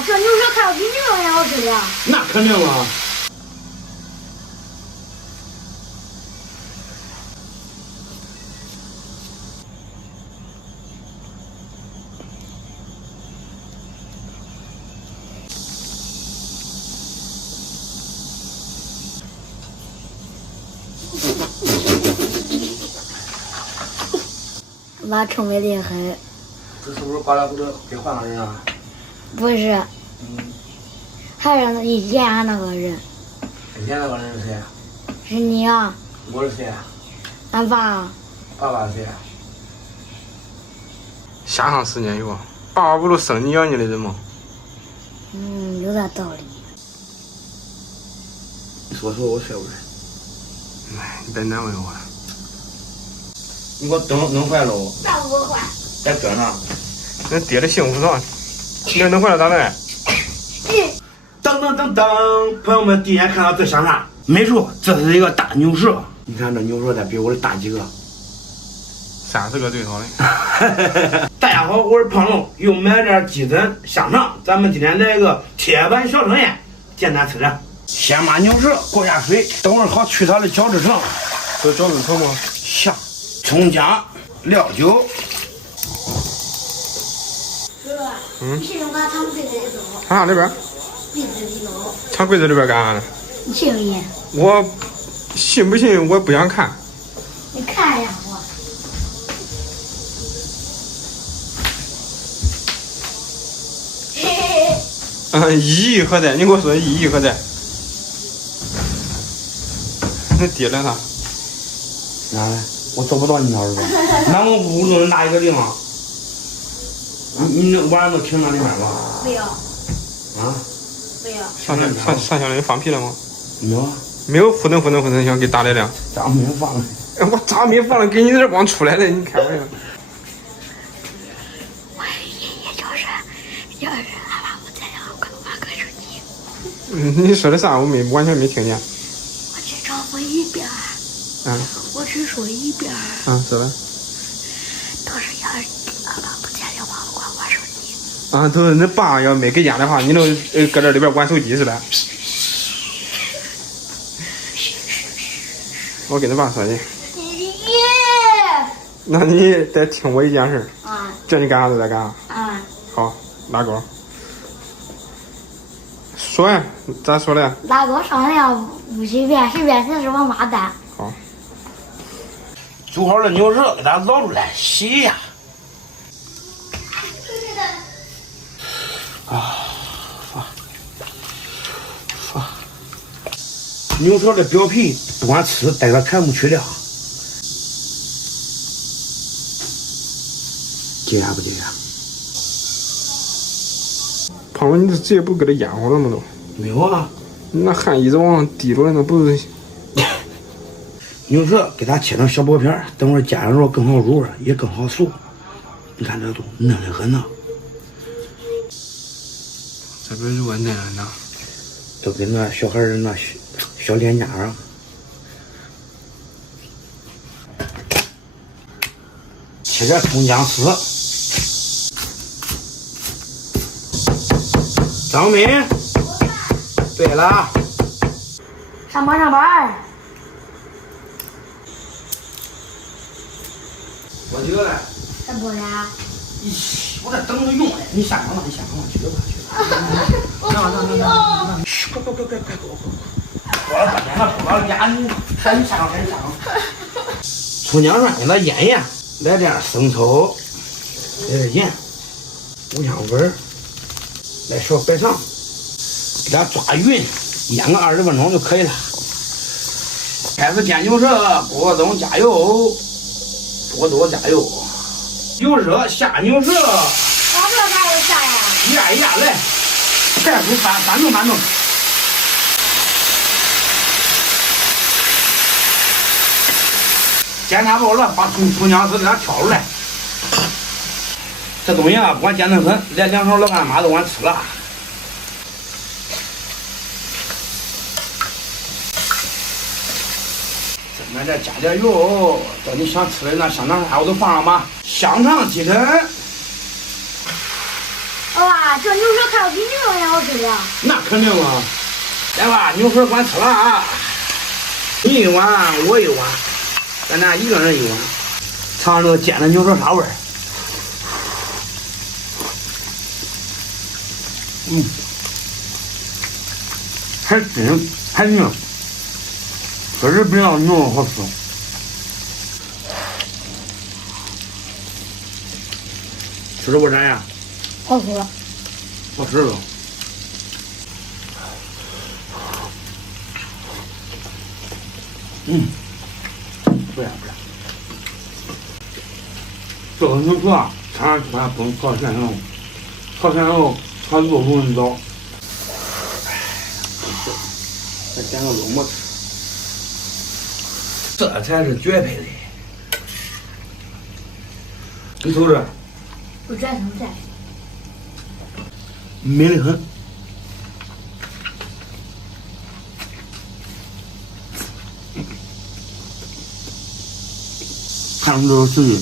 呀，这牛舌看着比牛肉还好吃呀。那肯定啊。妈臭美得很。这是不是刮了或者给换了人啊？不是，还是以前那个人。以前那个人是谁啊？是你啊。我是谁啊？俺爸。爸爸是谁啊？下上10年有啊，爸爸不都生你养你的人吗？有点道理。你说我帅不帅？哎，你别难为我了。你给我灯弄坏喽。那不坏。在边上。那爹的幸福上，你弄坏了咋办？噔噔噔噔，朋友们第一眼看到这像啥？没错，这是一个大牛舌。你看这牛舌得比我的大几个。30个最少的。大家好，我是胖龙，又买了点鸡胗、香肠。咱们今天来一个铁板小盛宴，简单吃点。先把牛舌过下水，等会儿好去它的角质层。这饺子头吗？下葱姜料酒。哥，你信用卡藏柜子里走。藏啥里边？柜子里头。藏柜子里边干啥呢？你信不信？我信不信我不想看。你看呀，我。意义何在？你给我说意义何在？那爹来啥？哪来？我找不到你那儿吧？那我屋子那一个地方，你那晚上都停那里面吧？没有。啊？没有。上小林放屁了吗？没有啊。没有呼腾响给打来了。咋没放了？我咋没放了？给你这光出来了，你开玩笑。我爷爷就是俺爸不在了，我给我爸看手机。你说的啥？我完全没听见。我只找我一边。我只说一边。说了。都是俺爸不在了，我光玩手机。都是你爸要没给家的话，你都搁这里边玩手机是吧？我跟你爸说的。那你得听我一件事。叫你干啥都得干啥。好，拉钩。说呀，咋说的？拉钩上来不随便，随便才是王八蛋。好。煮好了牛舌，给它捞出来洗一下。发。牛舌的表皮不管吃，带个开幕去掉。解压不解压？胖子，你这直接不给他腌好了吗都？没有啊。那汗一直往上滴着了，那不是？牛舌给它切成小薄片，等会儿煎的时候更好入味，也更好熟。你看这都嫩得很呢。这边肉嫩了呢，都跟那小孩儿那小脸颊啊。切点葱姜丝。张敏，对了，上班。我几个嘞？再不来。我这等着用嘞，你下岗了，去吧。上。嘘，快！过了半天了，不老家你下岗。葱姜蒜给它腌一腌，来点生抽，来点盐，五香粉，来小白糖，给它抓匀，腌个20分钟就可以了。开始煎牛舌，锅中加油，油热下牛舌，往这哪有下呀？一压来，盖住翻动。煎差不多了，把葱姜丝给它挑出来。这东西啊，不管煎得很，连2勺老干妈都管吃了。这边再加点油，叫你想吃的那香肠啥我都放上吧。香肠鸡胗。哇，爸，这牛舌看着比牛肉还好吃的。那肯定啊！来吧，牛舌管吃了啊！你一碗，我一碗，咱俩一个人一碗，尝尝这个煎的牛舌啥味儿？还真还硬，确实比那牛肉好吃。吃的不咋样？好吃。好吃了。不然。这个牛舌啊，常常吃完不能炒咸肉，炒咸肉它肉容易老。再点个肉末吃，这才是绝配的。你瞅着，不转成这，美得很。看着这个视频，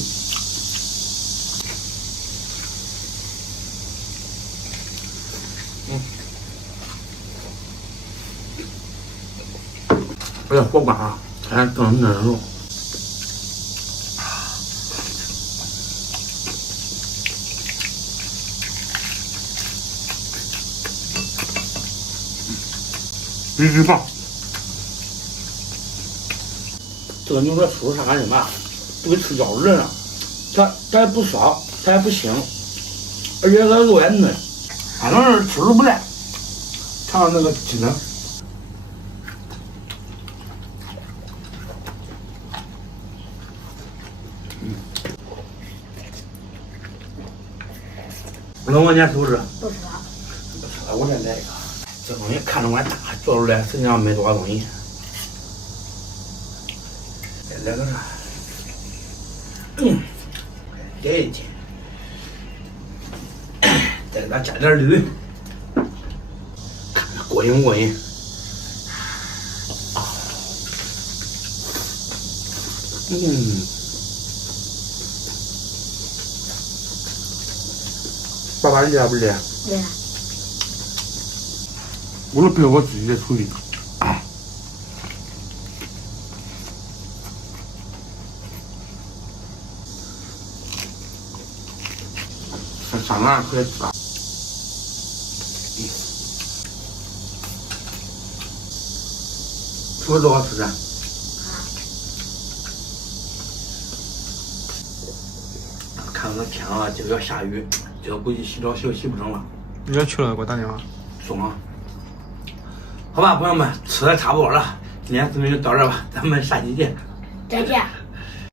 哎呀，火把啊，还炖嫩肉。必须棒！这个牛舌出啥人吧？不给吃咬人啊！它也不烧，它也不腥，而且它肉也嫩，反正是吃都不赖。尝尝那个鸡胗。老王，你还吃不吃？不吃了。不吃了，我再来一个。这东西看着蛮大，做出来实际上没多少东西。再来个啥？接一接，再给它加点绿，看着过瘾过瘾。爸爸，你来不来？来。我都别我自己的处理。这上哪可以吃啊？是不是都好吃的？看那天啊，今儿要下雨，今儿估计洗澡洗不成了。你要去了给我打电话。送啊！好吧，朋友们，吃的差不多了，今天视频就到这吧，咱们下期见。再见。